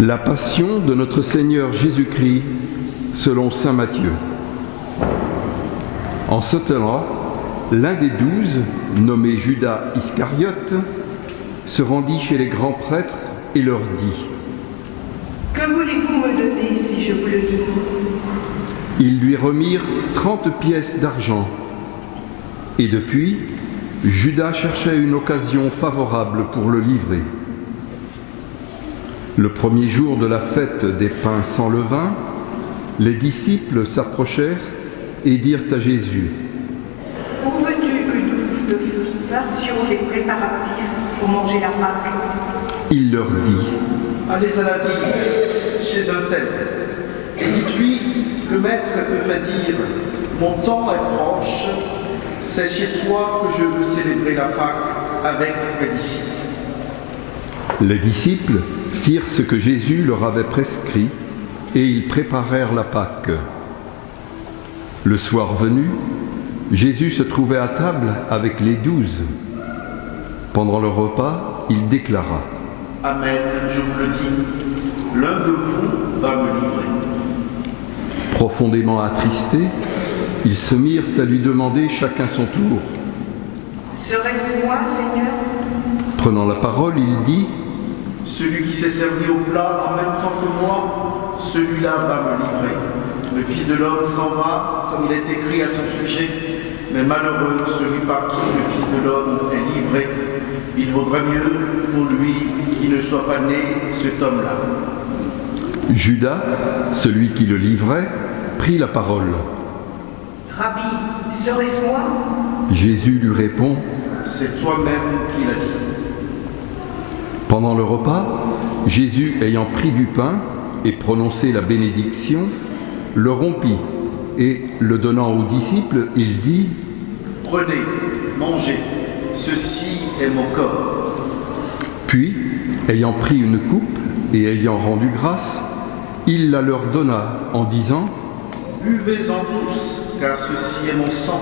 La passion de notre Seigneur Jésus-Christ selon saint Matthieu. En ce temps-là, l'un des 12, nommé Judas Iscariote, se rendit chez les grands prêtres et leur dit : « Que voulez-vous me donner si je vous le livre ?» Ils lui remirent 30 pièces d'argent. Et depuis, Judas cherchait une occasion favorable pour le livrer. Le premier jour de la fête des pains sans levain, les disciples s'approchèrent et dirent à Jésus : « Où veux-tu que nous fassions les préparatifs pour manger la Pâque ?» Il leur dit : « Allez à la ville, chez un tel, et dites-lui, le maître te fait dire, mon temps est proche, c'est chez toi que je veux célébrer la Pâque avec mes disciples. » Les disciples firent ce que Jésus leur avait prescrit, et ils préparèrent la Pâque. Le soir venu, Jésus se trouvait à table avec les 12. Pendant le repas, il déclara : « Amen, je vous le dis, l'un de vous va me livrer. » Profondément attristés, ils se mirent à lui demander chacun son tour. « Serait-ce moi, Seigneur ?» Prenant la parole, il dit : « Celui qui s'est servi au plat en même temps que moi, celui-là va me livrer. Le Fils de l'homme s'en va, comme il est écrit à son sujet, mais malheureux celui par qui le Fils de l'homme est livré. Il vaudrait mieux pour lui qu'il ne soit pas né, cet homme-là. » Judas, celui qui le livrait, prit la parole. « Rabbi, serait-ce moi ?» Jésus lui répond : « C'est toi-même qui l'as dit. » Pendant le repas, Jésus, ayant pris du pain et prononcé la bénédiction, le rompit et, le donnant aux disciples, il dit : « Prenez, mangez, ceci est mon corps. » Puis, ayant pris une coupe et ayant rendu grâce, il la leur donna en disant : « Buvez-en tous, car ceci est mon sang,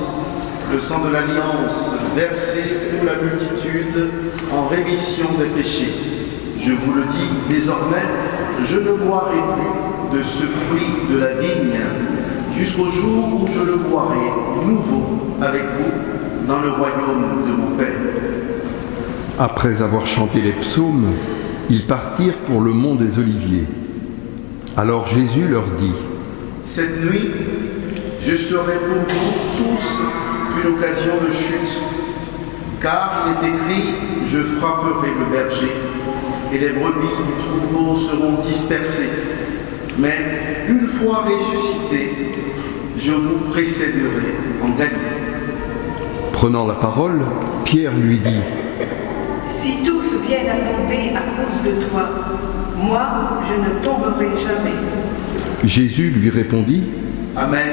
le sang de l'Alliance, versé pour la multitude en rémission des péchés. Je vous le dis désormais, je ne boirai plus de ce fruit de la vigne, jusqu'au jour où je le boirai nouveau avec vous dans le royaume de mon Père. » Après avoir chanté les psaumes, ils partirent pour le mont des Oliviers. Alors Jésus leur dit : « Cette nuit, je serai pour vous tous une occasion de chute, car il est écrit, je frapperai le berger, et les brebis du troupeau seront dispersées. Mais une fois ressuscité, je vous précéderai en Galilée. » Prenant la parole, Pierre lui dit : « Si tous viennent à tomber à cause de toi, moi, je ne tomberai jamais. » Jésus lui répondit : « Amen,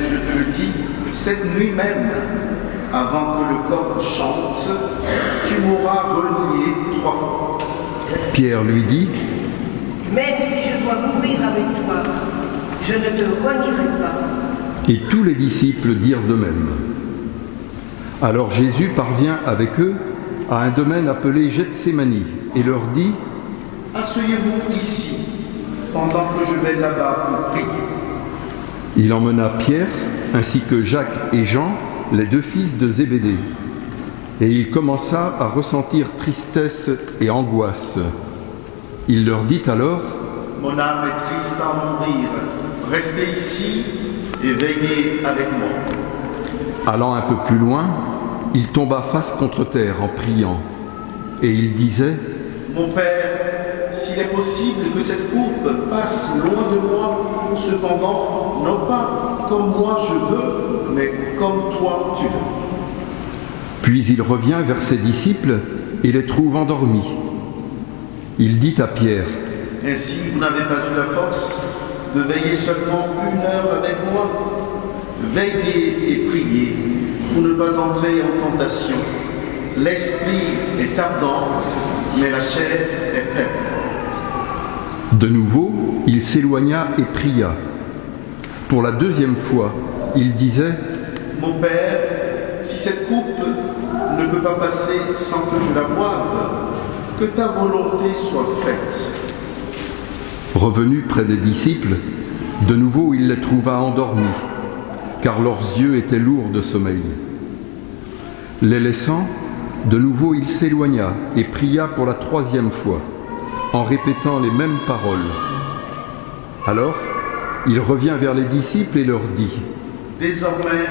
je te le dis, cette nuit même, avant que le coq chante, tu m'auras renié 3 fois. » Pierre lui dit : « Même si je dois mourir avec toi, je ne te renierai pas. » Et tous les disciples dirent de même. Alors Jésus parvient avec eux à un domaine appelé Gethsémani et leur dit : « Asseyez-vous ici, pendant que je vais là-bas pour prier. » Il emmena Pierre, ainsi que Jacques et Jean, les 2 fils de Zébédée. Et il commença à ressentir tristesse et angoisse. Il leur dit alors : « Mon âme est triste à en mourir. Restez ici et veillez avec moi. » Allant un peu plus loin, il tomba face contre terre en priant. Et il disait : « Mon Père, s'il est possible que cette coupe passe loin de moi, cependant, non pas comme moi je veux, mais comme toi tu veux. » Puis il revient vers ses disciples et les trouve endormis. Il dit à Pierre : « Ainsi vous n'avez pas eu la force de veiller seulement 1 heure avec moi. Veillez et priez pour ne pas entrer en tentation. L'esprit est ardent, mais la chair est faible. » De nouveau, il s'éloigna et pria. Pour la 2e fois, il disait : « Mon Père, si cette coupe ne peut pas passer sans que je la boive, que ta volonté soit faite. » Revenu près des disciples, de nouveau il les trouva endormis, car leurs yeux étaient lourds de sommeil. Les laissant, de nouveau il s'éloigna et pria pour la 3e fois, en répétant les mêmes paroles. Alors, il revient vers les disciples et leur dit : Désormais,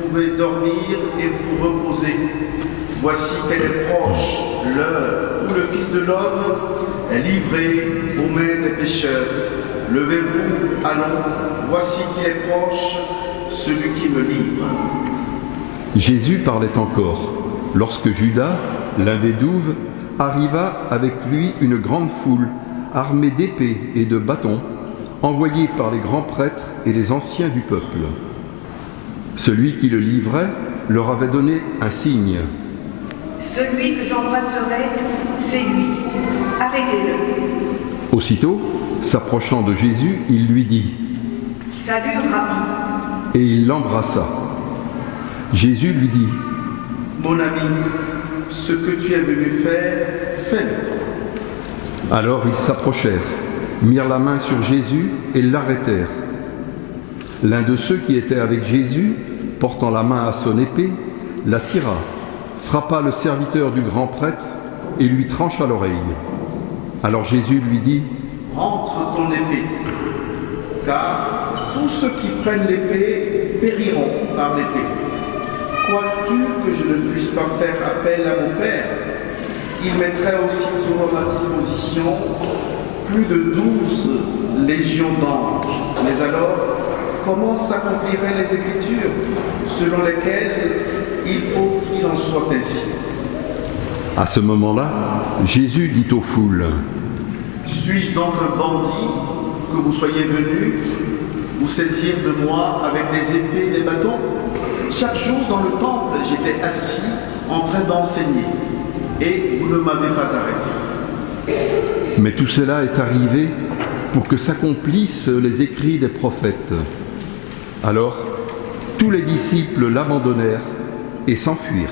vous pouvez dormir et vous reposer. Voici qu'elle est proche, l'heure où le Fils de l'homme est livré aux mains des pécheurs. Levez-vous, allons, voici qu'il est proche, celui qui me livre. Jésus parlait encore, lorsque Judas, l'un des 12, arriva avec lui une grande foule, armée d'épées et de bâtons, envoyés par les grands prêtres et les anciens du peuple. Celui qui le livrait leur avait donné un signe. Celui que j'embrasserai, c'est lui. Arrêtez-le. Aussitôt, s'approchant de Jésus, il lui dit : Salut, Rabbi. Et il l'embrassa. Jésus lui dit : Mon ami, ce que tu es venu faire, fais-le. Alors ils s'approchèrent, mirent la main sur Jésus et l'arrêtèrent. L'un de ceux qui étaient avec Jésus, portant la main à son épée, la tira, frappa le serviteur du grand prêtre et lui trancha l'oreille. Alors Jésus lui dit : Rentre ton épée, car tous ceux qui prennent l'épée périront par l'épée. Crois-tu que je ne puisse pas faire appel à mon Père? Il mettrait aussitôt à ma disposition plus de 12 légions d'anges. Mais alors, comment s'accompliraient les Écritures selon lesquelles il faut qu'il en soit ainsi? À ce moment-là, Jésus dit aux foules : Suis-je donc un bandit que vous soyez venus vous saisir de moi avec des épées et des bâtons? Chaque jour dans le temple, j'étais assis en train d'enseigner et vous ne m'avez pas arrêté. Mais tout cela est arrivé pour que s'accomplissent les écrits des prophètes. Alors, tous les disciples l'abandonnèrent et s'enfuirent.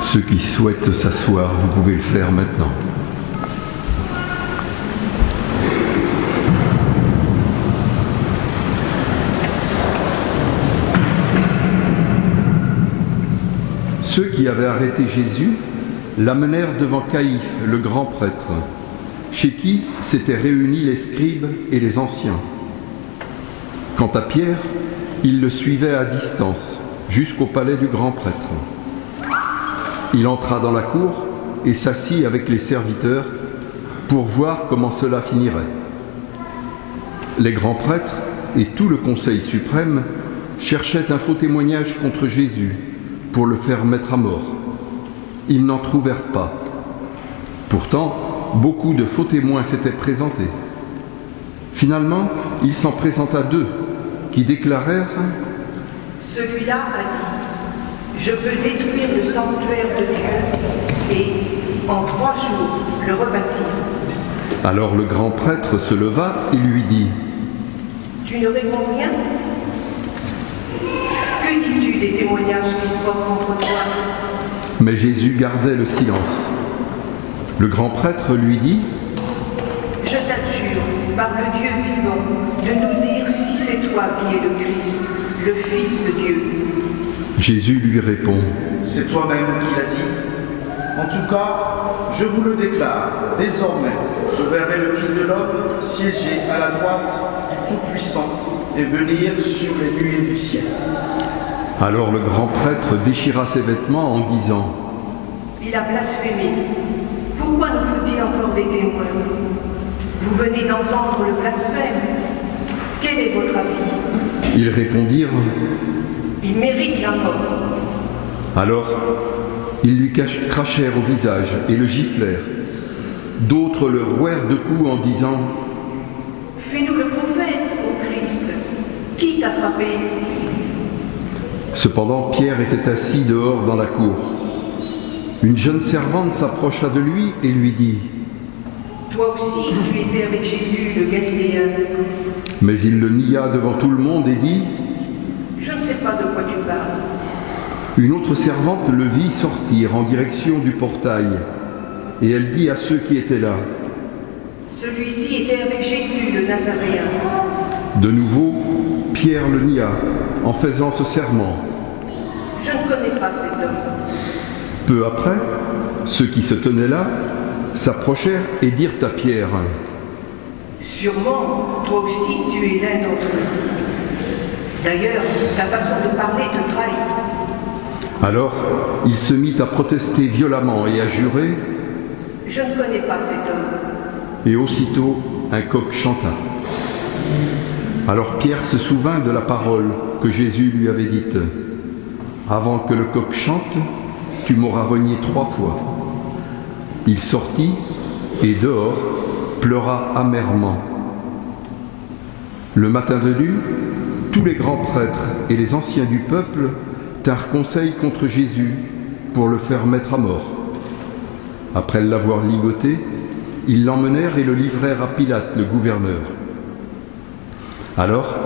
Ceux qui souhaitent s'asseoir, vous pouvez le faire maintenant. Ceux qui avaient arrêté Jésus l'amenèrent devant Caïphe, le grand prêtre, chez qui s'étaient réunis les scribes et les anciens. Quant à Pierre, il le suivait à distance, jusqu'au palais du grand prêtre. Il entra dans la cour et s'assit avec les serviteurs pour voir comment cela finirait. Les grands prêtres et tout le Conseil suprême cherchaient un faux témoignage contre Jésus pour le faire mettre à mort. Ils n'en trouvèrent pas. Pourtant, beaucoup de faux témoins s'étaient présentés. Finalement, il s'en présenta 2 qui déclarèrent « Celui-là a dit, je peux détruire le sanctuaire de Dieu et, en 3 jours, le rebâtir. » Alors le grand prêtre se leva et lui dit « Tu ne réponds rien? Que dis-tu des témoignages qu'ils portent contre toi ?» Mais Jésus gardait le silence. Le grand prêtre lui dit « Je t'adjure, par le Dieu vivant, de nous dire si c'est toi qui es le Christ, le Fils de Dieu. » Jésus lui répond « C'est toi-même qui l'as dit. En tout cas, je vous le déclare, désormais, je verrai le Fils de l'homme siéger à la droite du Tout-Puissant et venir sur les nuées du ciel. » Alors le grand prêtre déchira ses vêtements en disant « Il a blasphémé. Pourquoi nous faut-il encore des témoins? Vous venez d'entendre le blasphème. Quel est votre avis? » Ils répondirent « Il mérite la mort. » Alors, ils lui crachèrent au visage et le giflèrent. D'autres le rouèrent de coups en disant « Fais-nous le prophète, ô Christ. Qui t'a frappé ?» Cependant, Pierre était assis dehors dans la cour. Une jeune servante s'approcha de lui et lui dit « Toi aussi, tu étais avec Jésus, le Galiléen. » Mais il le nia devant tout le monde et dit « Je ne sais pas de quoi tu parles. » Une autre servante le vit sortir en direction du portail, et elle dit à ceux qui étaient là « Celui-ci était avec Jésus, le Nazaréen. » De nouveau, Pierre le nia en faisant ce serment. « Je ne connais pas cet homme. » Peu après, ceux qui se tenaient là s'approchèrent et dirent à Pierre « Sûrement, toi aussi, tu es l'un d'entre eux. D'ailleurs, ta façon de parler te trahit. » Alors, il se mit à protester violemment et à jurer « Je ne connais pas cet homme. » Et aussitôt, un coq chanta. Alors Pierre se souvint de la parole que Jésus lui avait dite. « Avant que le coq chante, tu m'auras renié 3 fois. » Il sortit et dehors pleura amèrement. Le matin venu, tous les grands prêtres et les anciens du peuple tinrent conseil contre Jésus pour le faire mettre à mort. Après l'avoir ligoté, ils l'emmenèrent et le livrèrent à Pilate, le gouverneur. Alors,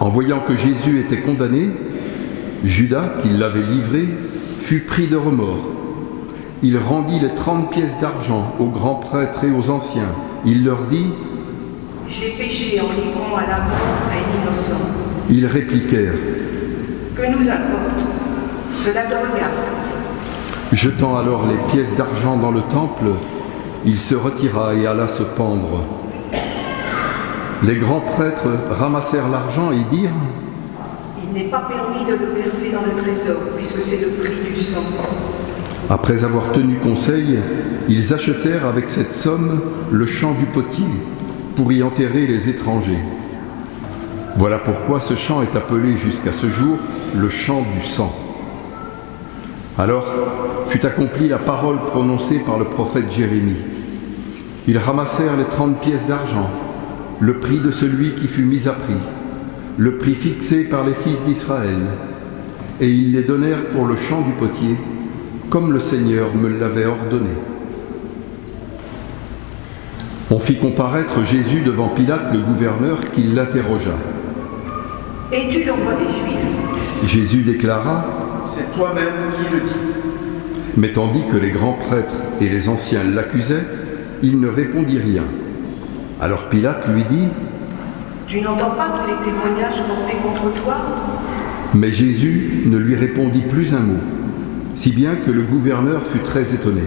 en voyant que Jésus était condamné, Judas, qui l'avait livré, fut pris de remords. Il rendit les 30 pièces d'argent aux grands prêtres et aux anciens. Il leur dit « J'ai péché en livrant à la mort un innocent. » Ils répliquèrent « Que nous importe? Cela te regarde. » Jetant alors les pièces d'argent dans le temple, il se retira et alla se pendre. Les grands prêtres ramassèrent l'argent et dirent « Il n'est pas permis de le verser dans le trésor, puisque c'est le prix du sang. » Après avoir tenu conseil, ils achetèrent avec cette somme le champ du potier pour y enterrer les étrangers. Voilà pourquoi ce champ est appelé jusqu'à ce jour le champ du sang. Alors fut accomplie la parole prononcée par le prophète Jérémie. Ils ramassèrent les 30 pièces d'argent, le prix de celui qui fut mis à prix, le prix fixé par les fils d'Israël, et ils les donnèrent pour le champ du potier, comme le Seigneur me l'avait ordonné. On fit comparaître Jésus devant Pilate, le gouverneur, qui l'interrogea. « Es-tu le roi des Juifs ?» Jésus déclara « C'est toi-même qui le dis. » Mais tandis que les grands prêtres et les anciens l'accusaient, il ne répondit rien. Alors Pilate lui dit « Tu n'entends pas tous les témoignages portés contre toi ?» Mais Jésus ne lui répondit plus un mot, si bien que le gouverneur fut très étonné.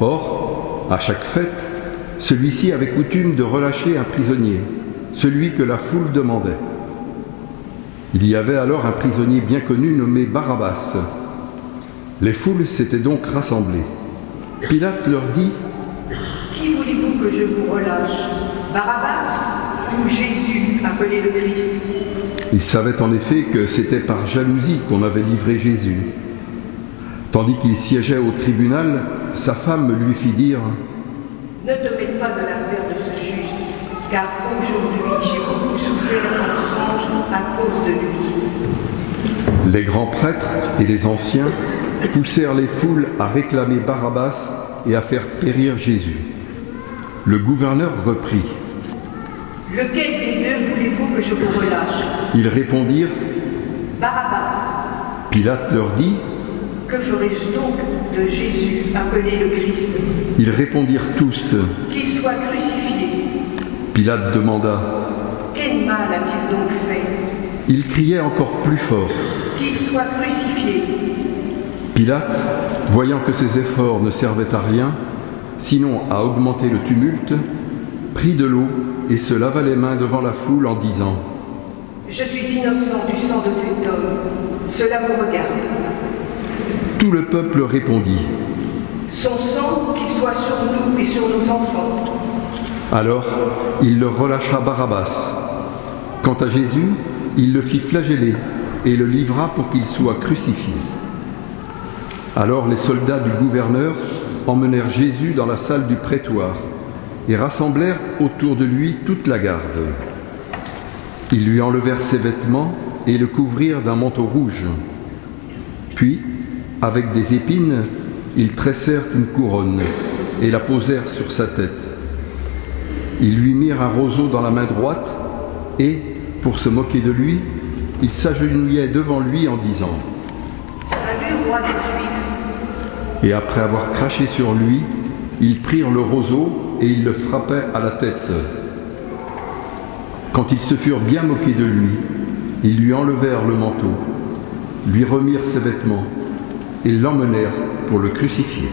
Or, à chaque fête, celui-ci avait coutume de relâcher un prisonnier, celui que la foule demandait. Il y avait alors un prisonnier bien connu nommé Barabbas. Les foules s'étaient donc rassemblées. Pilate leur dit « Qui voulez-vous que je vous relâche, Barabbas ou Jésus, Jésus, appelé le Christ. Il savait en effet que c'était par jalousie qu'on avait livré Jésus. Tandis qu'il siégeait au tribunal, sa femme lui fit dire « Ne te mêle pas de l'affaire de ce juste, car aujourd'hui j'ai beaucoup souffert en songe à cause de lui. » Les grands prêtres et les anciens poussèrent les foules à réclamer Barabbas et à faire périr Jésus. Le gouverneur reprit. « Lequel des deux voulez-vous que je vous relâche ?» Ils répondirent « Barabbas. » Pilate leur dit « Que ferai-je donc de Jésus, appelé le Christ ?» Ils répondirent tous Qu'il soit crucifié. Pilate demanda. Quel mal a-t-il donc fait? Ils criaient encore plus fort. Qu'il soit crucifié. Pilate, voyant que ses efforts ne servaient à rien, sinon à augmenter le tumulte, prit de l'eau et se lava les mains devant la foule en disant « Je suis innocent du sang de cet homme. Cela vous regarde. » Tout le peuple répondit. Son sang, qu'il soit sur nous et sur nos enfants. Alors, il leur relâcha Barabbas. Quant à Jésus, il le fit flageller et le livra pour qu'il soit crucifié. Alors les soldats du gouverneur emmenèrent Jésus dans la salle du prétoire et rassemblèrent autour de lui toute la garde. Ils lui enlevèrent ses vêtements et le couvrirent d'un manteau rouge. Puis, avec des épines, ils tressèrent une couronne et la posèrent sur sa tête. Ils lui mirent un roseau dans la main droite et, pour se moquer de lui, ils s'agenouillaient devant lui en disant « Salut, roi des Juifs !» Et après avoir craché sur lui, ils prirent le roseau et ils le frappaient à la tête. Quand ils se furent bien moqués de lui, ils lui enlevèrent le manteau, lui remirent ses vêtements et l'emmenèrent pour le crucifier.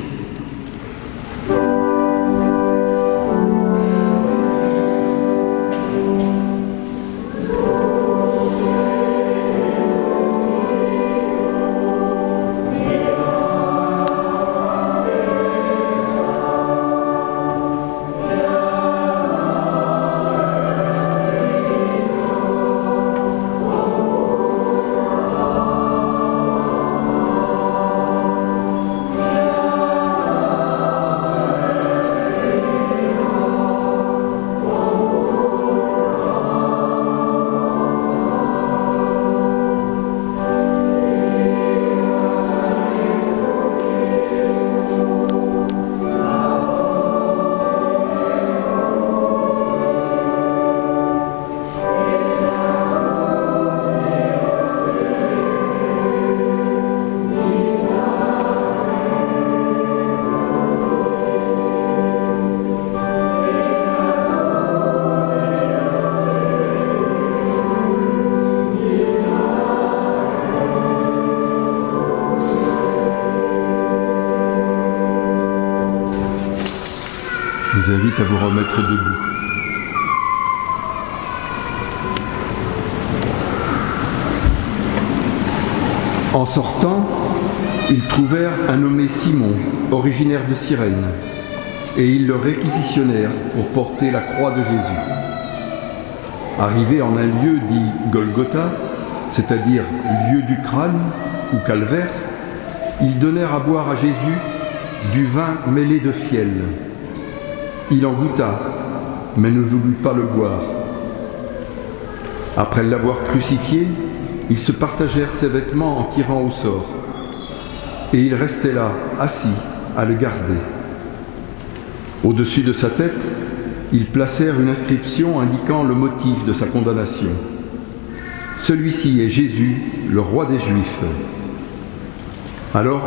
Je vous invite à vous remettre debout. En sortant, ils trouvèrent un nommé Simon, originaire de Cyrène, et ils le réquisitionnèrent pour porter la croix de Jésus. Arrivés en un lieu dit Golgotha, c'est-à-dire lieu du crâne ou calvaire, ils donnèrent à boire à Jésus du vin mêlé de fiel. Il en goûta, mais ne voulut pas le boire. Après l'avoir crucifié, ils se partagèrent ses vêtements en tirant au sort. Et il restait là, assis, à le garder. Au-dessus de sa tête, ils placèrent une inscription indiquant le motif de sa condamnation. Celui-ci est Jésus, le roi des Juifs. Alors,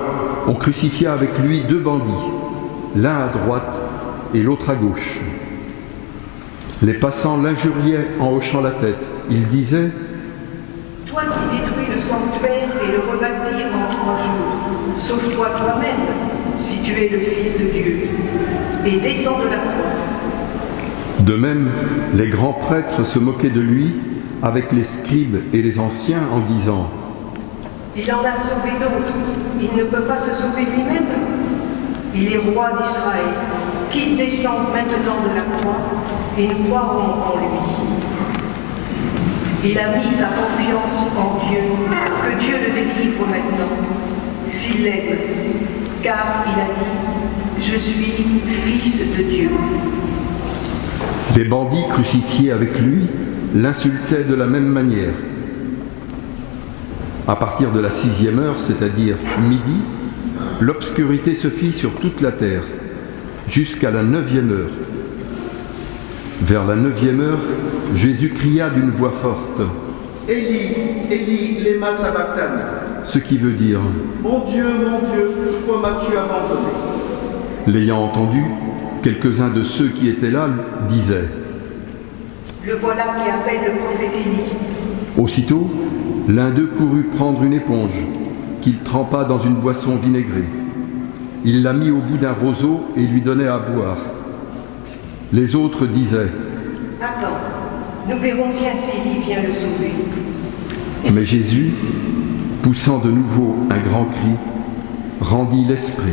on crucifia avec lui 2 bandits, l'un à droite et l'autre à gauche. Les passants l'injuriaient en hochant la tête. Ils disaient « Toi qui détruis le sanctuaire et le rebâtis en 3 jours, sauve-toi toi-même, si tu es le Fils de Dieu, et descends de la croix. » De même, les grands prêtres se moquaient de lui avec les scribes et les anciens en disant « Il en a sauvé d'autres, il ne peut pas se sauver lui-même. Il est roi d'Israël. Qu'il descende maintenant de la croix et nous croirons en lui. » Il a mis sa confiance en Dieu, que Dieu le délivre maintenant, s'il l'aime, car il a dit « Je suis fils de Dieu ». Les bandits crucifiés avec lui l'insultaient de la même manière. À partir de la 6e heure, c'est-à-dire midi, l'obscurité se fit sur toute la terre, jusqu'à la 9e heure. Vers la 9e heure, Jésus cria d'une voix forte « Élie, Élie, lema sabachthani » ce qui veut dire « Mon Dieu, pourquoi m'as-tu abandonné » L'ayant entendu, quelques-uns de ceux qui étaient là disaient « Le voilà qui appelle le prophète Élie. » Aussitôt, l'un d'eux courut prendre une éponge, qu'il trempa dans une boisson vinaigrée. Il la mit au bout d'un roseau et lui donnait à boire. Les autres disaient « Attends, nous verrons bien si Élie vient le sauver. » Mais Jésus, poussant de nouveau un grand cri, rendit l'esprit.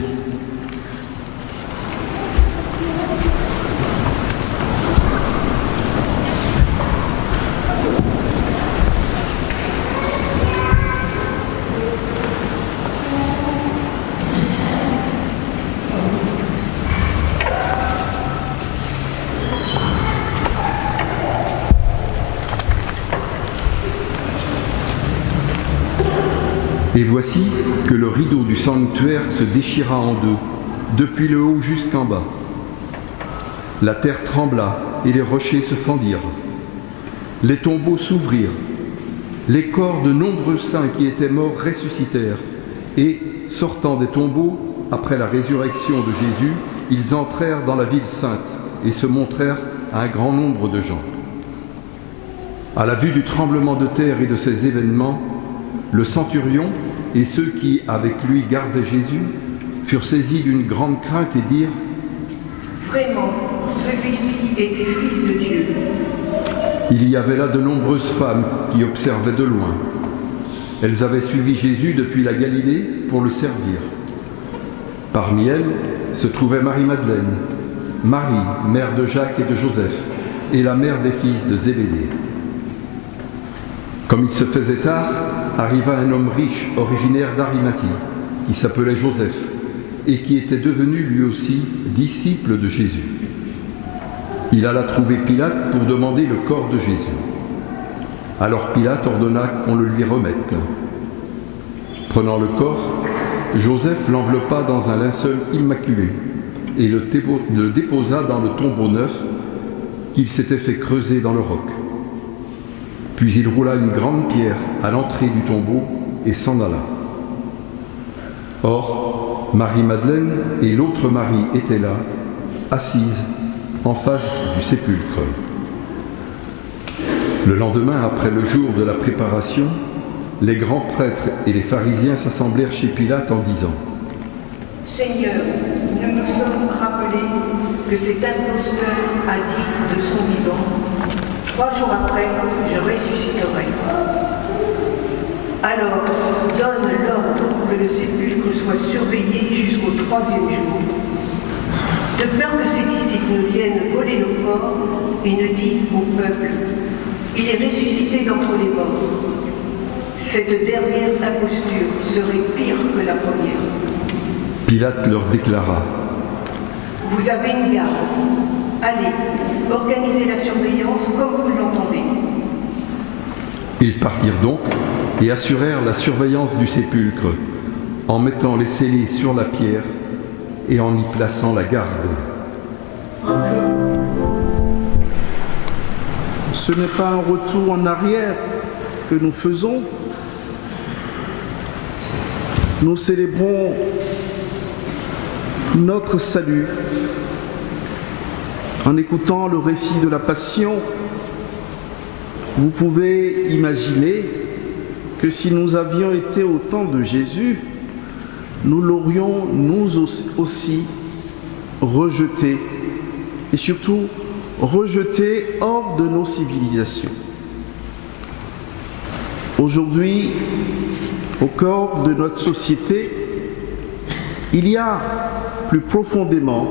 Et voici que le rideau du sanctuaire se déchira en deux, depuis le haut jusqu'en bas. La terre trembla et les rochers se fendirent. Les tombeaux s'ouvrirent. Les corps de nombreux saints qui étaient morts ressuscitèrent. Et, sortant des tombeaux, après la résurrection de Jésus, ils entrèrent dans la ville sainte et se montrèrent à un grand nombre de gens. À la vue du tremblement de terre et de ces événements, le centurion et ceux qui, avec lui, gardaient Jésus, furent saisis d'une grande crainte et dirent « Vraiment, celui-ci était fils de Dieu. » Il y avait là de nombreuses femmes qui observaient de loin. Elles avaient suivi Jésus depuis la Galilée pour le servir. Parmi elles se trouvait Marie-Madeleine, Marie, mère de Jacques et de Joseph, et la mère des fils de Zébédée. Comme il se faisait tard, arriva un homme riche originaire d'Arimathie, qui s'appelait Joseph, et qui était devenu lui aussi disciple de Jésus. Il alla trouver Pilate pour demander le corps de Jésus. Alors Pilate ordonna qu'on le lui remette. Prenant le corps, Joseph l'enveloppa dans un linceul immaculé et le déposa dans le tombeau neuf qu'il s'était fait creuser dans le roc. Puis il roula une grande pierre à l'entrée du tombeau et s'en alla. Or, Marie-Madeleine et l'autre Marie étaient là, assises en face du sépulcre. Le lendemain, après le jour de la préparation, les grands prêtres et les pharisiens s'assemblèrent chez Pilate en disant « Seigneur, nous nous sommes rappelés que cet imposteur a dit de son vivant « 3 jours après, je ressusciterai. » Alors, donne l'ordre que le sépulcre soit surveillé jusqu'au 3e jour, de peur que ses disciples ne viennent voler le corps et ne disent au peuple « Il est ressuscité d'entre les morts ». Cette dernière imposture serait pire que la première. Pilate leur déclara « Vous avez une garde. Allez, organisez la surveillance comme vous l'entendez. » Ils partirent donc et assurèrent la surveillance du sépulcre, en mettant les scellés sur la pierre et en y plaçant la garde. Ce n'est pas un retour en arrière que nous faisons. Nous célébrons notre salut en écoutant le récit de la Passion. Vous pouvez imaginer que si nous avions été au temps de Jésus, nous l'aurions nous aussi rejeté, et surtout rejeté hors de nos civilisations. Aujourd'hui, au cœur de notre société, il y a plus profondément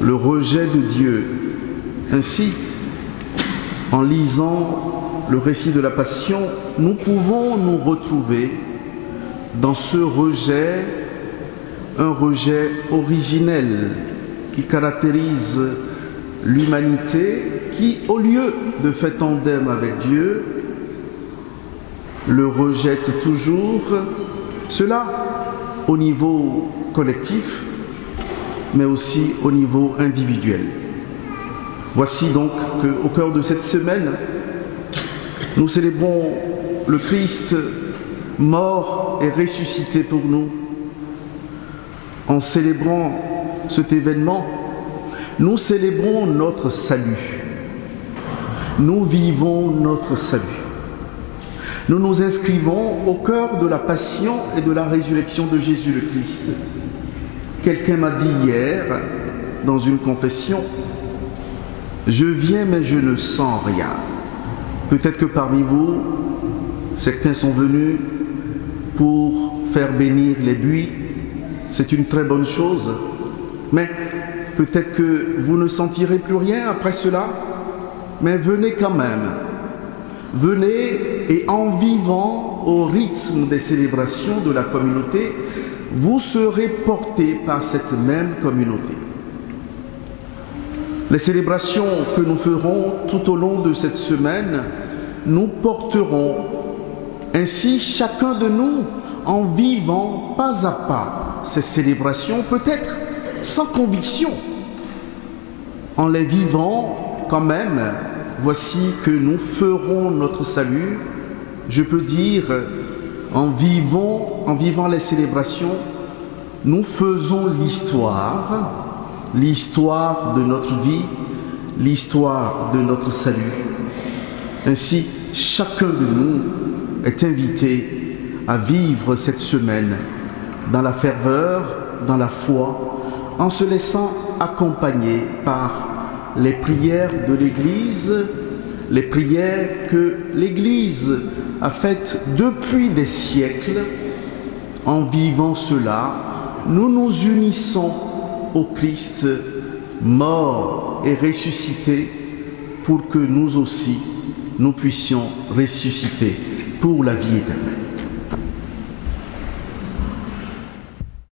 le rejet de Dieu. Ainsi, en lisant le récit de la Passion, nous pouvons nous retrouver dans ce rejet, un rejet originel qui caractérise l'humanité qui, au lieu de faire tandem avec Dieu, le rejette toujours, cela au niveau collectif, mais aussi au niveau individuel. Voici donc qu'au cœur de cette semaine, nous célébrons le Christ mort et ressuscité pour nous. En célébrant cet événement, nous célébrons notre salut. Nous vivons notre salut. Nous nous inscrivons au cœur de la passion et de la résurrection de Jésus le Christ. Quelqu'un m'a dit hier, dans une confession, « Je viens mais je ne sens rien ». Peut-être que parmi vous, certains sont venus pour faire bénir les buis. C'est une très bonne chose, mais peut-être que vous ne sentirez plus rien après cela, mais venez quand même. Venez et en vivant au rythme des célébrations de la communauté, vous serez portés par cette même communauté. Les célébrations que nous ferons tout au long de cette semaine nous porteront ainsi chacun de nous en vivant pas à pas ces célébrations, peut-être sans conviction. En les vivant quand même, voici que nous ferons notre salut. Je peux dire, en vivant les célébrations, nous faisons l'histoire de notre vie, l'histoire de notre salut. Ainsi, chacun de nous est invité à vivre cette semaine dans la ferveur, dans la foi, en se laissant accompagner par les prières de l'Église, les prières que l'Église a faites depuis des siècles. En vivant cela, nous nous unissons au Christ mort et ressuscité pour que nous aussi, nous puissions ressusciter pour la vie éternelle.